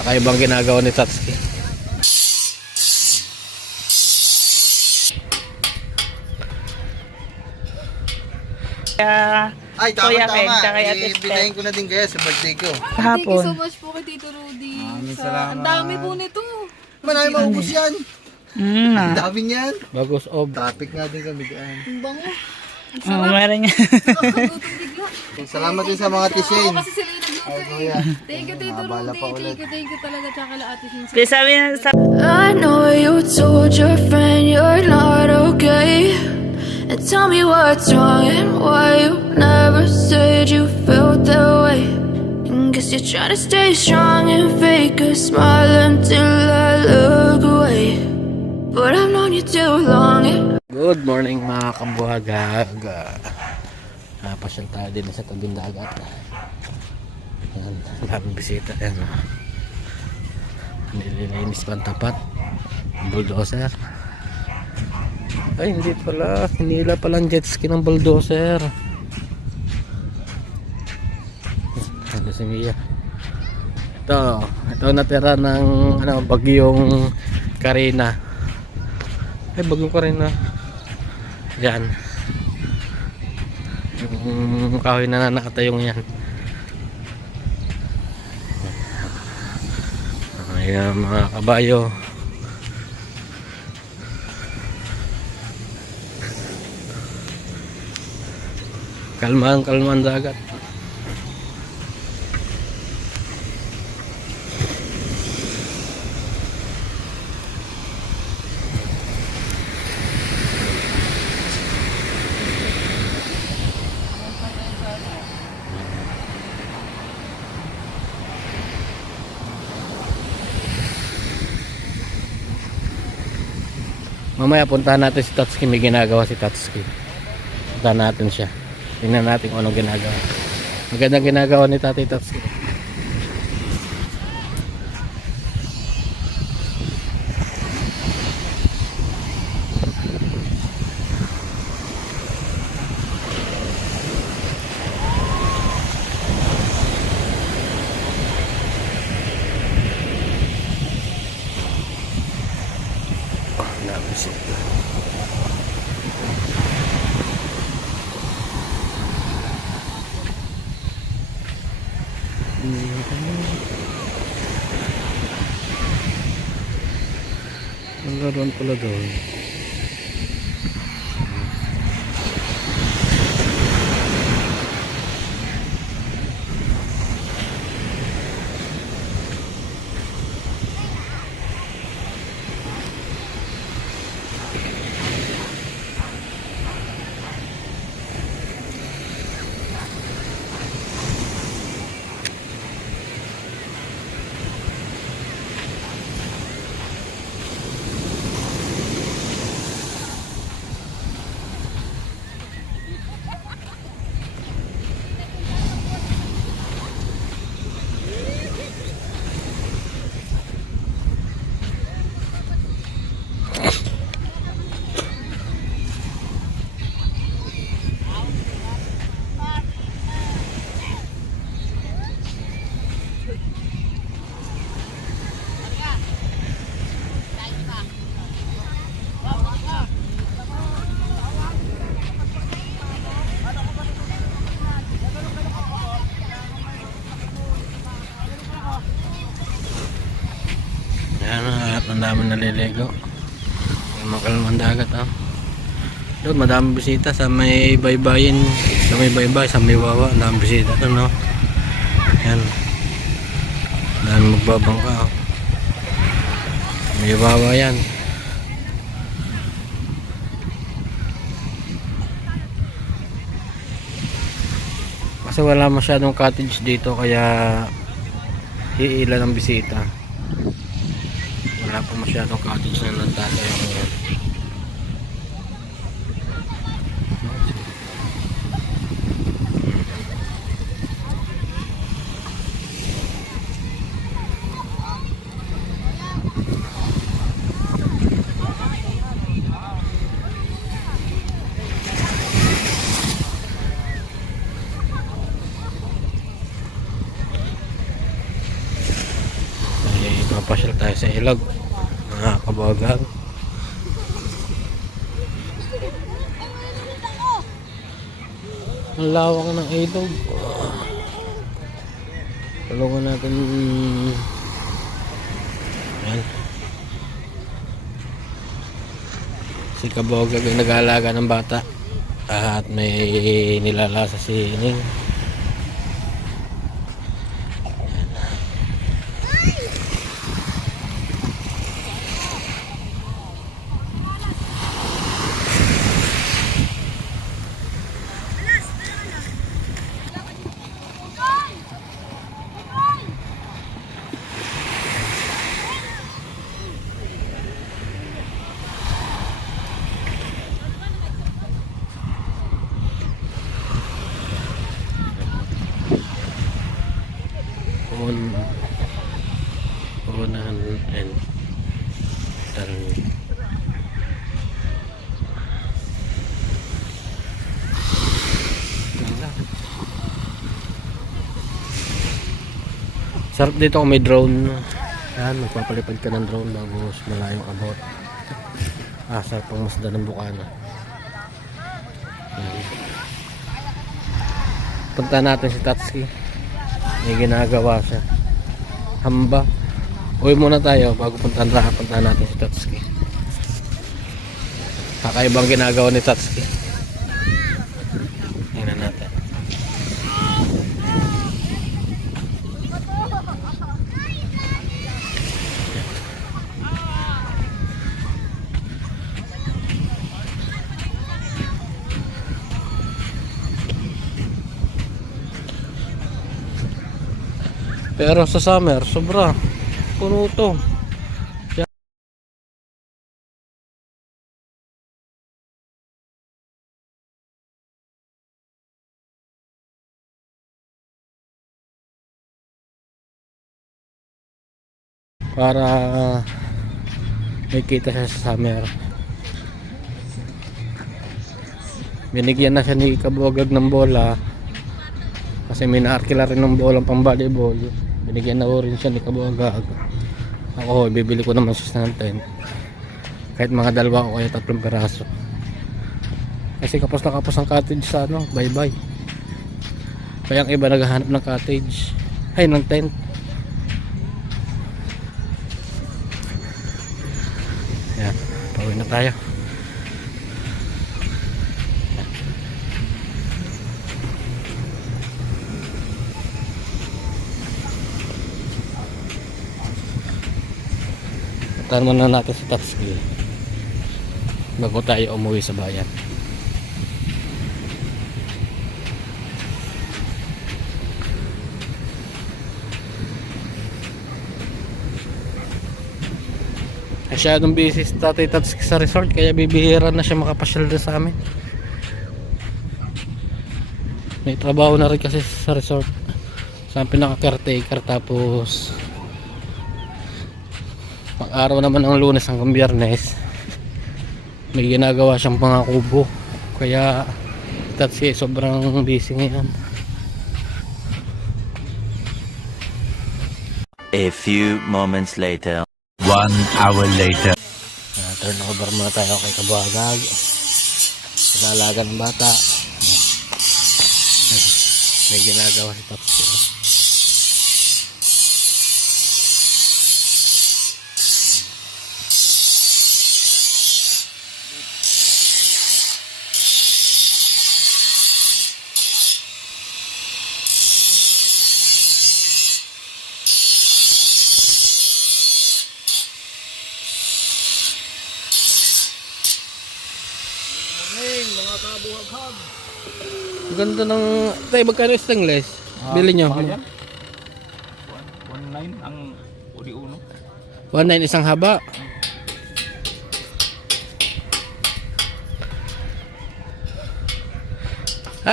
Kakaibang ginagawa ni Tatsuki. Ay, Kuya Ken, tama-tama. tsaka kay Ate Steph. Binayin ko na din kaya sa birthday ko. Thank you so Kahapon. much po kay Tito Rudy. Maraming Sa, salamat. ang dami po nito. Marami maubos yan. Mm, Ang dami niyan. Bagus of. Traffic nga din kami dyan. Ang bango. Meron niya. Nakakagutom bigla. Salamat din sa mga Oo, tisyain. kasi sila yung nagluto Ay, eh. kuya. Thank you, Tito Mabala pa Rudy. ulit. Thank you talaga. Tsaka la Ate Shin. Di sabi na sa... I know you told your friend you're not okay. And tell me what's wrong and why you never said you felt that way. And guess you're trying to stay strong and fake a smile until I look away. But I've known you too long. Good morning mga kabuhagag. Napasyal tayo din sa tabing dagat. Ayan, daming bisita. Ayan. Nililinis pang tapat. Bulldozer. Ay, hindi pala. Hinila palang jet ski ng bulldozer. Ano si Mia? Ito natira ng bagyong Karina. Ay, bagyong Karina. Yan. Yung kahoy na nakatayong yan. Ayan, mga kabayo. Kalmahan dagat. Mamaya puntahan natin si Tatsuki. May ginagawa si Tatsuki. Puntahan natin siya. Tingnan natin kung anong ginagawa. Magandang ginagawa ni Tatay Tatsuki. Ang laruan pala doon. Yan, at ang dami naliligo. Yung makalmang dagat doon madami bisita sa may baybayin, sa may baybay, sa may wawa. Ang dami bisita doon, no? Yan, dami magbabangka, may wawa yan. Kasi wala masyadong cottage dito, kaya iilan ang bisita. Wala pa masyadong cottage na nagtatayo ngayon. sa ilog, mga kabagang. Ang lawak ng ilog. Tulungan natin. Ayan. Si Kabogag ay nag-aalaga ng bata at may nilalasa si Ning. Unahan and turn. Sarap dito kung may drone. Yan, magpapalipad ka ng drone bago malayong abot. Sarap pang masda ng bukana. Yan. Punta natin si Tatsuki. May ginagawa siya. Hamba. Uwi muna tayo bago puntahan natin si Tatsuki. Kakaibang ginagawa ni Tatsuki. Tingnan natin. Pero sa summer, sobra puno to. Para may kita siya sa summer. Binigyan na siya ni Kabogag ng bola kasi may naarkila rin ng bolang pang volleyball. Binigyan na rin siya ni Kabogag. Ako, bibili ko naman siya ng tent. Kahit mga 2 o kaya 3 peraso. Kasi kapos na kapos ang cottage sa ano, bye-bye. Kaya ang iba naghahanap ng cottage. Ay, ng tent. Ayan, pauwi na tayo. Puntahan muna natin si Tatsuki bago tayo umuwi sa bayan. Masyadong busy si Tatay Tatsuki sa resort kaya bibihira na siya makapasyal din sa amin. May trabaho na rin kasi sa resort sa pinaka-caretaker, tapos pag-araw naman ang Lunes hanggang Biyernes may ginagawa siyang mga kubo, kaya Tatsuki sobrang busy ngayon. A few moments later. 1 hour later. Turn over muna tayo kay Kabogag. Nag-aalaga ng bata. May ginagawa si Tatsuki. Ganda ng tayo, magkano stainless? Bili nyo. 1.9 ang uli uno. 1.9 isang haba.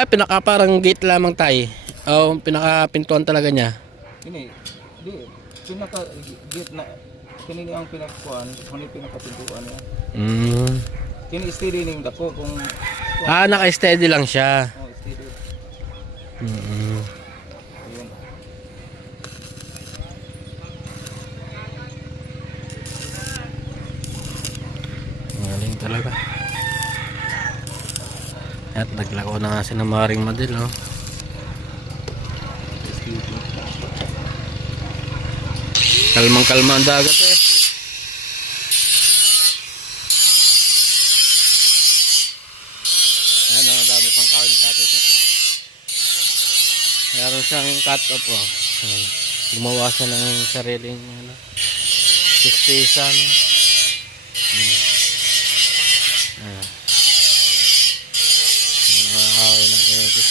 Pinaka parang gate lamang tayo. O pinaka pintuan talaga niya. Kini, di pinaka gate na kini ang pinakakuan, kini pinakapintuan niya. Kini steady ning dako kung Naka-steady lang siya. steady. Mm-hmm. Ayun. talaga. At naglako na nga si na Maring Madel, oh. Kalmang-kalma ang dagat eh. Ayan, oh, dami pang kawin tatay ito. Meron siyang cut off, oh. Ayan. Gumawa siya ng sariling ano, kistisan. Ayan. Mga kawin ng kinikis.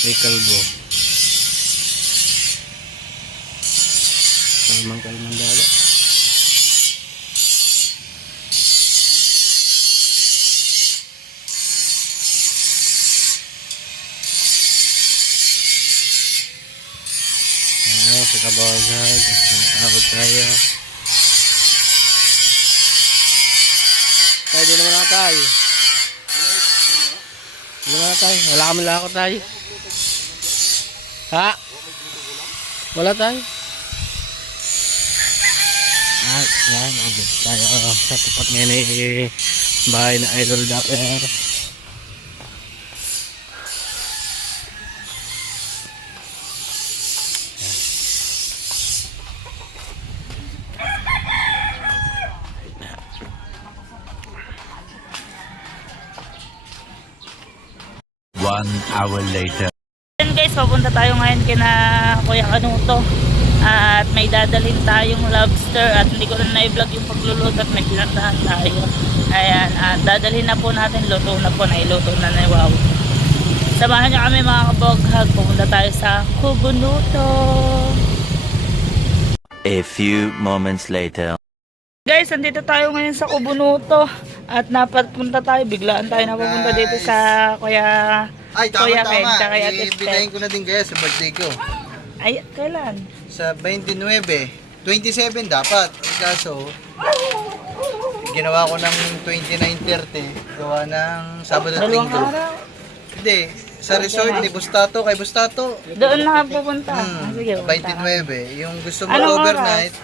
May kalbo. Kalmang dagat. Si Kabagad. Nakakot tayo. Tayo din naman na tayo. Hindi naman na tayo. Wala kami lakot tayo. Ha? Wala tayo. At yan, abot tayo sa tapat ngayon eh, bahay na Idol Dapper. One hour later. Yan guys, papunta tayo ngayon kina Kuya Kanuto. At may dadalhin tayong lobster at hindi ko rin na-vlog yung pagluluto at may pinantahan tayo. Ayan, at dadalhin na po natin, luto na po, nailuto na na, wow. Samahan nyo kami mga kaboghag, pupunta tayo sa Kubunuto. A few moments later. Guys, nandito tayo ngayon sa Kubunuto at napapunta tayo, biglaan tayo napupunta dito sa Kuya Tama. Ken, tsaka Ate Steph. Binayin ko na din kaya sa birthday ko. Ay, kailan? Sa 29. 27 dapat. Kaso, ginawa ko ng 29:30. Gawa ng Sabado at Dalawang Linggo. araw. Hindi. Sa resort ni Bustato, kay Bustato. Doon na pupunta. Sige, punta. 29. Yung gusto mo Anong overnight,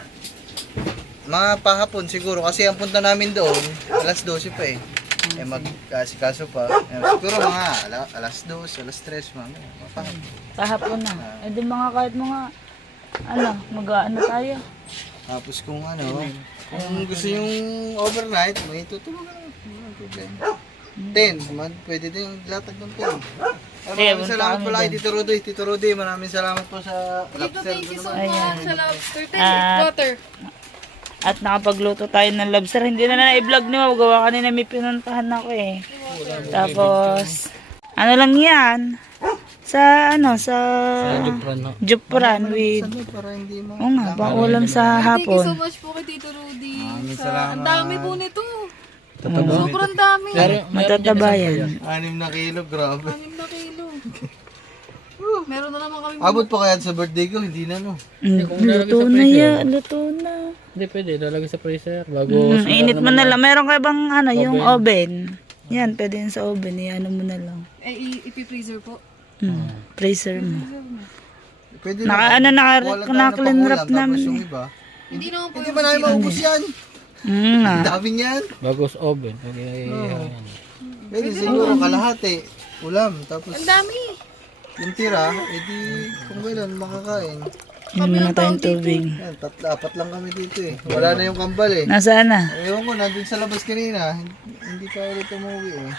mga pahapon siguro. Kasi ang punta namin doon, alas 12 pa eh. Mag-asikaso pa. Siguro mga alas 2, alas 3, mga pahapon. Kahapon na. Eh di mga kahit mga mag-ano tayo. Tapos kung gusto yung overnight, may tutulungan. Wala problema. 10, pwede din latag ng 10. Maraming salamat pala kay Tito Rudy. Tito Rudy, maraming salamat po sa lobster. Thank you so naman. much sa lobster. Thank At- you. Water. At nakapagluto tayo ng lobster. Hindi na na-vlog ni Wow. Gawa kanina may pinuntahan ako eh. Tapos, ano lang yan? Sa Jupran with... Sabi, para hindi mo. Oo nga, pang ulam sa Thank you so hapon. much po kay Tito Rudy. salamat. Ang dami po nito. Sobrang dami. Matataba yan. 6 na kilo, grabe. 6 na kilo. Meron na naman kami. Abot pa kaya sa birthday ko, hindi na no. Luto na yan. Luto na. Hindi pwede, lalagay sa freezer bago Init mo na lang. Meron ka bang yung oven? Yan, pwede yan sa oven. Iano mo na lang. Ipi-freezer po. Freezer mo. Pwede Naka-clean wrap namin. Yung iba. Hindi naman po Hindi ba namin maubos yan? Nga. Daming yan. bago sa oven. Okay. Pwede siguro kalahati. Ulam. Tapos ang dami. yung tira, edi kung kailan makakain. Inom na tayong tubig. Yan, 3-4 lang kami dito eh. Wala na yung kambal eh. Nasaan na? Ewan ko, nandun sa labas kanina. Hindi pa ulit umuwi eh.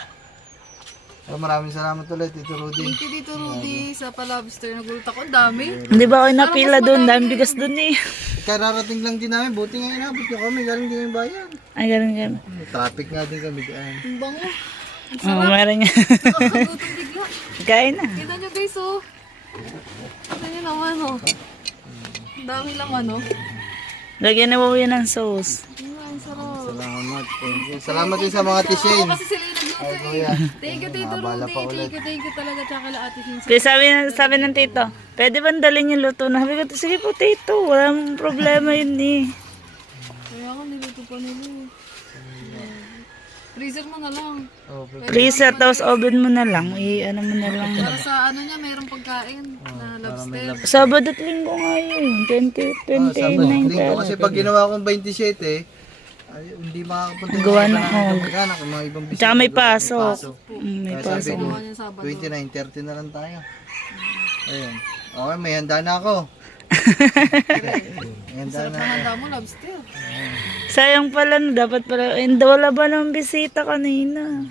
So, maraming salamat ulit, Tito Rudy. Thank you Tito Rudy sa pa-lobster. Nagulat ako. Ang dami. Hindi ba ako napila doon? Dami bigas doon eh. Kararating lang din namin, buti nga inabot nyo kami, galing din yung bayan. Ay, ganun. Traffic nga din kami dyan. Ang bango. Oo, meron nga. Nakakagutom bigla. Kain na. Kita nyo guys oh. Kita nyo naman oh. Ang dami laman oh. Lagyan na yan ng sauce. Ang sarap. Salamat. Thank you. Salamat din sa mga tisyain. Kasi sila yung nagluto eh. Kuya. Thank you Tito Abala pa Rudy. ulit. Thank you talaga. Tsaka kala Ate Hinsa. Kaya sabi ng tito, pwede ba dalhin yung luto na? Sabi ko, sige po tito, walang problema yun eh. Kaya nga niluto pa nila eh. Freezer mo na lang. Oh, Freezer, tapos oven mo na lang. Ano mo na lang. Para sa ano niya, mayroong pagkain na lobster. Sabado at linggo nga yun. 29 Linggo kasi pag ginawa kong 27, ay, hindi makakapunta yung Gawa mga na, ibang oh. kamag-anak, yung mga ibang bisita. Tsaka may gawa ng pasok. May Kaya pasok. sabi ko, Gawa niya Sabado. 29, 30 na lang tayo. Ayun. Okay, may handa na ako. May handa Sarap na na ako. handa mo, lobster. Sayang pala, no, dapat pala. Wala ba ng bisita kanina?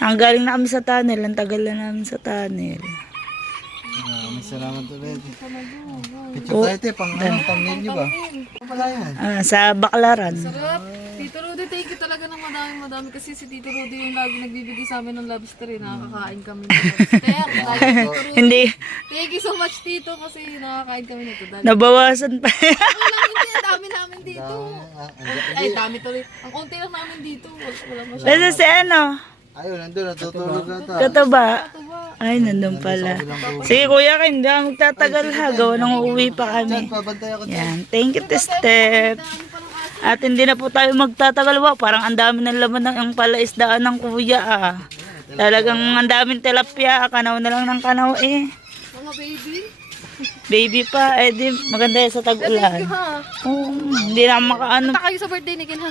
Ang galing na kami sa tunnel. Ang tagal na namin sa tunnel. May salamat ulit. Picture tayo, te. Pang-thumbnail nyo ba? Ano pala yan? Sa Baklaran. Sarap. Tito Rudy, thank you talaga ng madami kasi si Tito Rudy yung lagi nagbibigay sa amin ng lobster. Nakakakain kami ng lobster. Dahil Tito Rudy. Hindi. Thank you so much, Tito, kasi nakakain kami nito. Dahil Nabawasan pa. wala, hindi. Ang dami namin dito. Andiyan. Ay, dami tuloy. Ang konti lang namin dito. Wala masyadong. Kasi si ano? Ayun, nandun. Natutulog na ito. Katuba. Ay, nandun pala. Sige kuya, kayo hindi ako magtatagal ha. Gawa nang uuwi pa kami. Pabantay ako. Yan. Thank you, Step. At hindi na po tayo magtatagal. Wow, parang ang dami ng laman ng palaisdaan ng kuya ah. Talagang ang daming tilapia. Kanaw na lang ng kanaw eh. Mga baby. Baby pa, eh di maganda yan sa tag-ulan. Ha? Oo, hindi na makaano. Punta kayo sa birthday ni Ken, ha?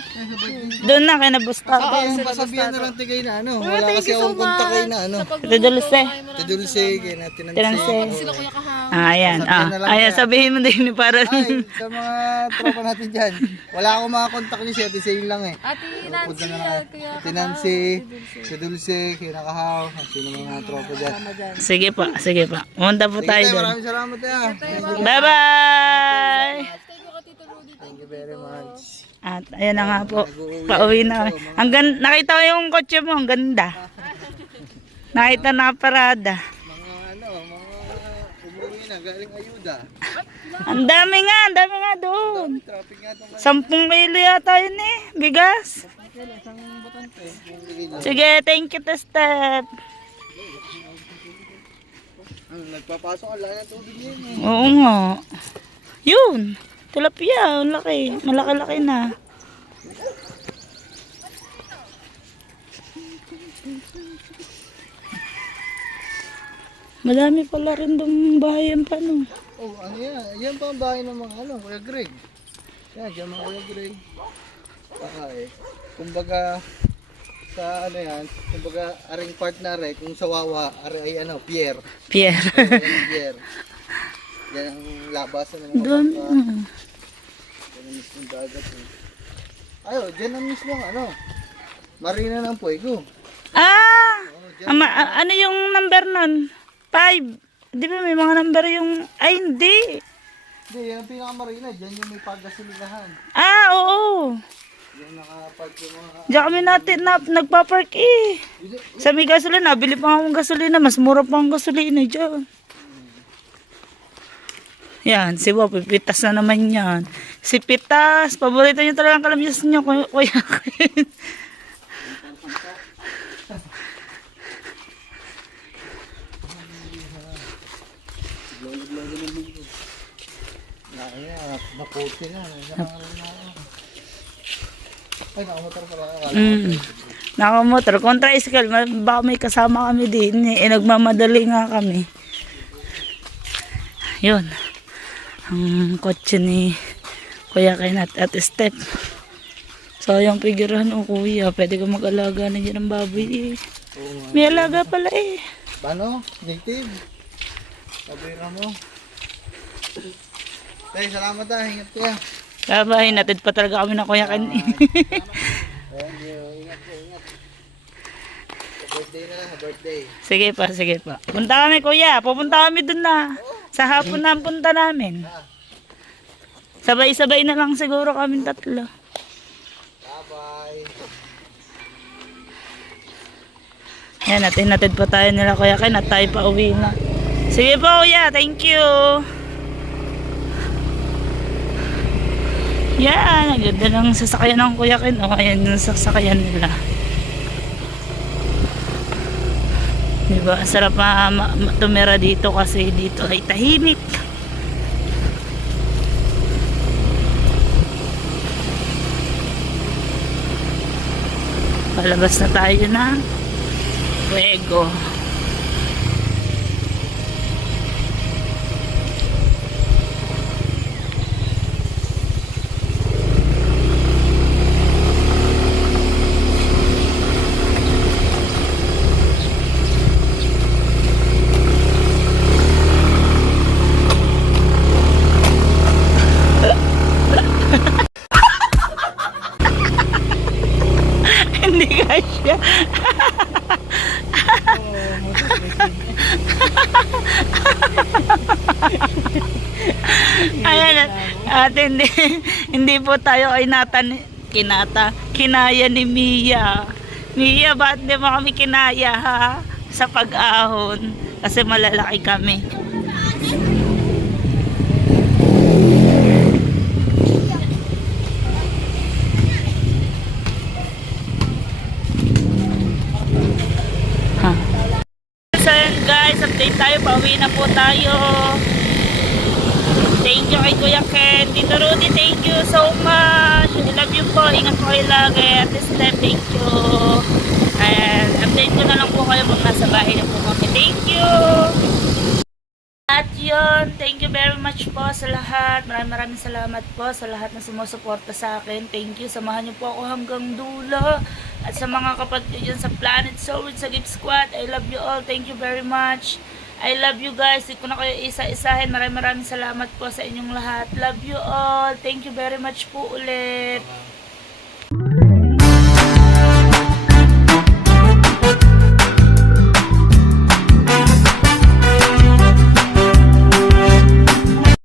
Doon na, kaya nabusta. Yung pasabihan na lang tigay na ano. Wala Thank kasi you so akong kontakay na ano. much. Ito dulce. Tadulce, kaya natin Tinanse. Sila kuya ka, ha? Ayan, ayan, sabihin mo din para. Ay, sa mga tropa natin dyan. Wala akong mga kontak niyo siya. Same lang eh. Ate Nancy, kuya ka, Tinansi, Tadulce, Kinakahaw. Sino mga tropa dyan. Sige pa, sige pa. Pumunta po tayo Sige, doon. maraming salamat ya. Bye-bye! Thank you very much. At ayan na nga po, pauwi na kami. Nakita ko yung kotse mo, ang ganda. Nakita na parada. Mga umuwi na, galing ayuda. Ang dami nga doon. Traffic nga itong 10 kilo yata yun eh, bigas. Sige, thank you, Step. nagpapasok ang laya tubig yun eh. Oo nga. Yun, tilapia, ang laki. Malaki-laki na. Madami pala rin doon bahayan pa no. Oh, ano yan? Yan pa ang bahay ng mga Kuya Greg. Yan, dyan mga Kuya Greg. Baka kumbaga, sa kumbaga, aring partner kung sa Wawa, ay Pierre. Pierre. Pierre. Yan ang labasan ng mga Doon. bangka. Yan ang mismong dagat dyan ang mismong Marina ng Puego. Ano yung number nun? 5. Di ba may mga number yung... Ay, hindi. Hindi, yan ang pinakamarina. Dyan yung may paggasolinahan. Oo. Yan nakapark yung mga... Diyan kami nagpa-park eh. Sa may gasolina, nabili pa akong gasolina. Mas mura pa ang gasolina dyan. Yan, si Bob, pitas na naman yan. Si Pitas, paborito niyo talagang kalamyas niyo, kuya. Naputi na. Ay, nakamotor pala. Nakamotor, kung tricycle, baka may kasama kami din eh. Nagmamadali nga kami. Yun. Ang kotse ni Kuya Kenneth at Step. So, yung figurahan o kuya, pwede ko mag-alaga na dyan ng baboy eh. May alaga pala eh. Paano? Native? Sabira mo. Tay, salamat Ingat kuya. Bye-bye, natid pa talaga kami ng Kuya Kenneth. Thank you. Ingat po, ingat. Birthday na, birthday. Sige pa. Punta kami kuya, pupunta kami dun na. Sa hapon na ang punta namin. Sabay-sabay na lang siguro kami tatlo. Bye-bye. Yan, natid pa tayo nila Kuya Ken at tayo pa uwi na. Sige po kuya, thank you. Yan, ang ganda ng sasakyan ng Kuya Ken. O, ayan yung sasakyan nila. Diba, sarap tumira dito kasi dito ay tahimik. Palabas na tayo ng Fuego. Hindi kasya. Ayan, at hindi po tayo ay kinaya ni Mia. Mia, ba't di mo kami kinaya ha? Sa pag-ahon. Kasi malalaki kami. So yun guys, update tayo, pauwi na po tayo. Thank you kay Kuya Ken, Tito Rudy, thank you so much. I love you po, ingat po kayo lagi. At this time, thank you. And update ko na lang po kayo kung nasa bahay na po kami. Thank you. At yun, thank you very much po sa lahat. Maraming salamat po sa lahat na sumusuporta sa akin. Thank you, samahan niyo po ako hanggang dulo. At sa mga kapatid dyan sa Planet Soul, sa Gift Squad, I love you all. Thank you very much. I love you guys. Hindi ko na kayo isa-isahin. Maraming salamat po sa inyong lahat. Love you all. Thank you very much po ulit.